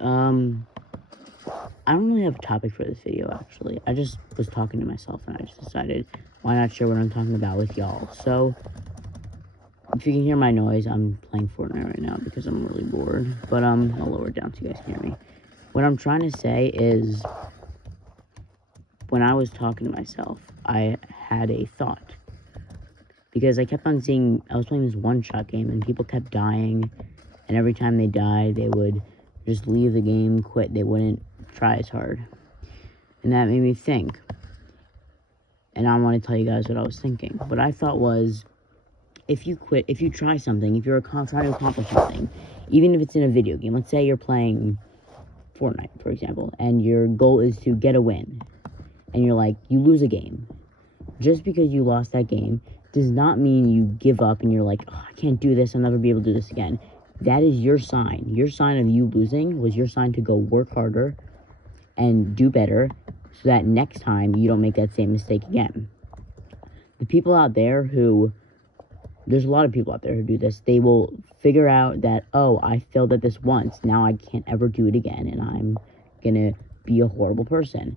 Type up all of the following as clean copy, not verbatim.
Um, I don't really have a topic for this video, actually. I just was talking to myself, and I just decided, why not share what I'm talking about with y'all? So, if you can hear my noise, I'm playing Fortnite right now because I'm really bored. But, I'll lower it down so you guys can hear me. What I'm trying to say is, when I was talking to myself, I had a thought. Because I kept on seeing, I was playing this one-shot game, and people kept dying, and every time they died, they would just leave the game, quit. They wouldn't try as hard. And that made me think. And I want to tell you guys what I was thinking. What I thought was, if you quit, if you try something, if you're trying to accomplish something, even if it's in a video game, let's say you're playing Fortnite, for example, and your goal is to get a win, and you're like, you lose a game. Just because you lost that game does not mean you give up and you're like, oh, I can't do this, I'll never be able to do this again. That is your sign. Your sign of you losing was your sign to go work harder and do better so that next time you don't make that same mistake again. The people out there who, there's a lot of people out there who do this, they will figure out that, oh, I failed at this once, now I can't ever do it again, and I'm gonna be a horrible person.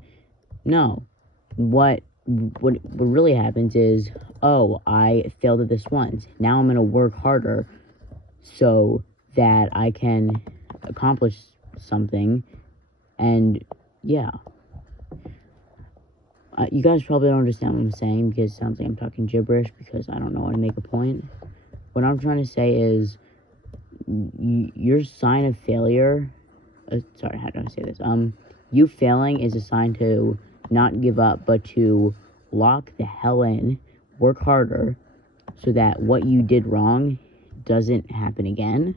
No. What really happens is, oh, I failed at this once, now I'm gonna work harder so that I can accomplish something, and yeah. You guys probably don't understand what I'm saying because it sounds like I'm talking gibberish because I don't know how to make a point. What I'm trying to say is, your sign of failure, sorry, how do I say this? You failing is a sign to not give up, but to lock the hell in, work harder, so that what you did wrong doesn't happen again.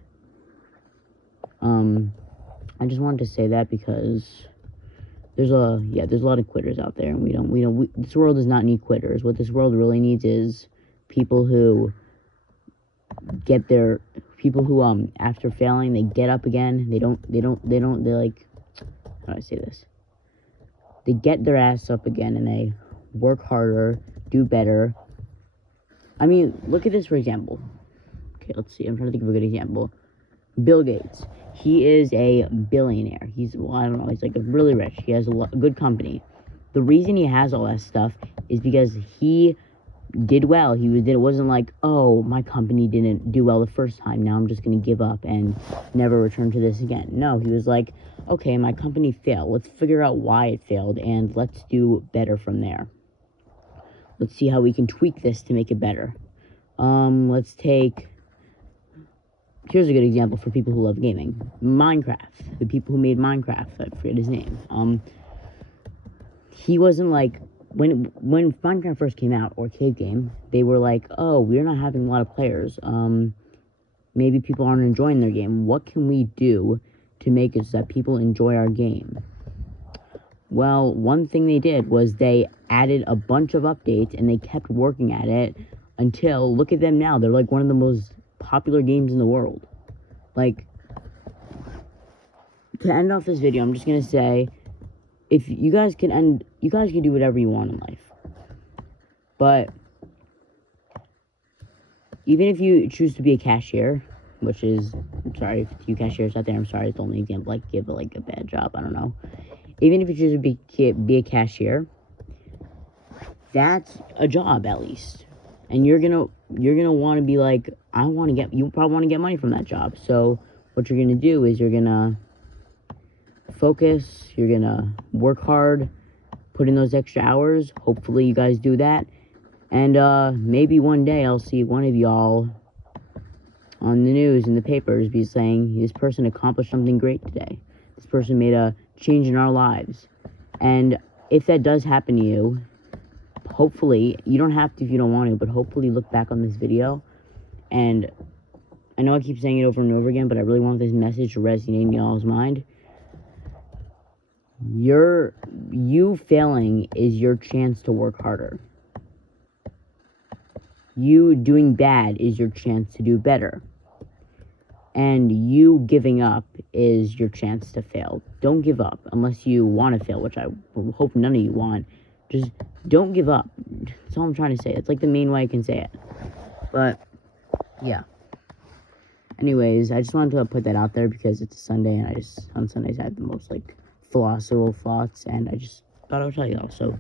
I just wanted to say that because there's a lot of quitters out there, and this world does not need quitters. What this world really needs is people who after failing, they get up again. They like, how do I say this? They get their ass up again, and they work harder, do better. I mean, look at this, for example. Okay, let's see. I'm trying to think of a good example. Bill Gates. He is a billionaire. He's like really rich. He has a good company. The reason he has all that stuff is because he did well. It wasn't like, oh, my company didn't do well the first time, now I'm just going to give up and never return to this again. No, he was like, okay, my company failed. Let's figure out why it failed, and let's do better from there. Let's see how we can tweak this to make it better. Here's a good example for people who love gaming. Minecraft. The people who made Minecraft, I forget his name. He wasn't like, when Minecraft first came out, or Kid Game, they were like, oh, we're not having a lot of players. Maybe people aren't enjoying their game. What can we do to make it so that people enjoy our game? Well, one thing they did was they added a bunch of updates, and they kept working at it until, look at them now. They're like one of the most popular games in the world. Like, to end off this video, I'm just gonna say, if you guys can do whatever you want in life. But even if you choose to be a cashier, which is, I'm sorry if you cashiers out there, I'm sorry, it's the only example I give, like a bad job, I don't know. Even if you choose to be a cashier, that's a job at least. And you're gonna want to be like, you probably want to get money from that job. So what you're gonna do is you're gonna focus, you're gonna work hard, put in those extra hours. Hopefully you guys do that. And maybe one day I'll see one of y'all on the news, in the papers, be saying, this person accomplished something great today. This person made a change in our lives. And if that does happen to you, hopefully, you don't have to if you don't want to, but hopefully look back on this video. And I know I keep saying it over and over again, but I really want this message to resonate in y'all's mind. You failing is your chance to work harder. You doing bad is your chance to do better. And you giving up is your chance to fail. Don't give up unless you want to fail, which I hope none of you want. Just don't give up. That's all I'm trying to say. It's like the main way I can say it. But, yeah. Anyways, I just wanted to put that out there because it's a Sunday, and on Sundays I have the most, like, philosophical thoughts, and I just thought I would tell y'all. So,